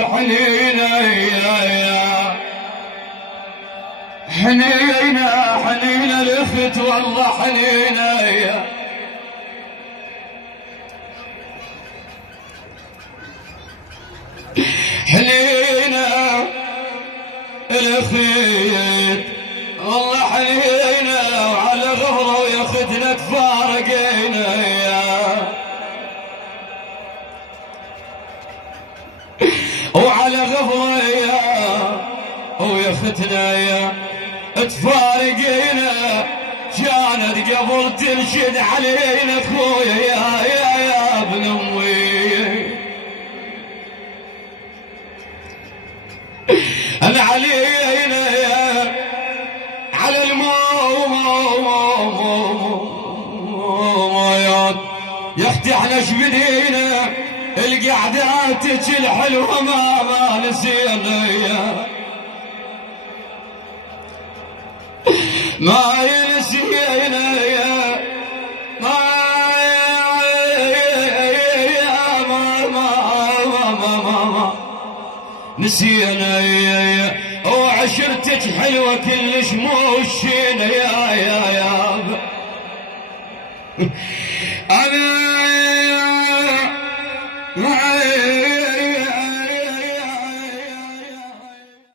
الحنينة يا حنينة حنينة الأخت والله حنينة يا حنينة الأخت والله حنينة وعلى غفرة ويا ختنا تفارقينا يا وعلى غفرة ويا ختنا يا تفارقينا كانت قبل ترشد علينا اخويا يا ابن امي انا علينا يا على الموت يا اختي احنا شبدينا القعداتك الحلوه ما نسينا يا ما ينسينا يا ما نسينا يا وعشرتك حلوة كلش موشينا يا أنا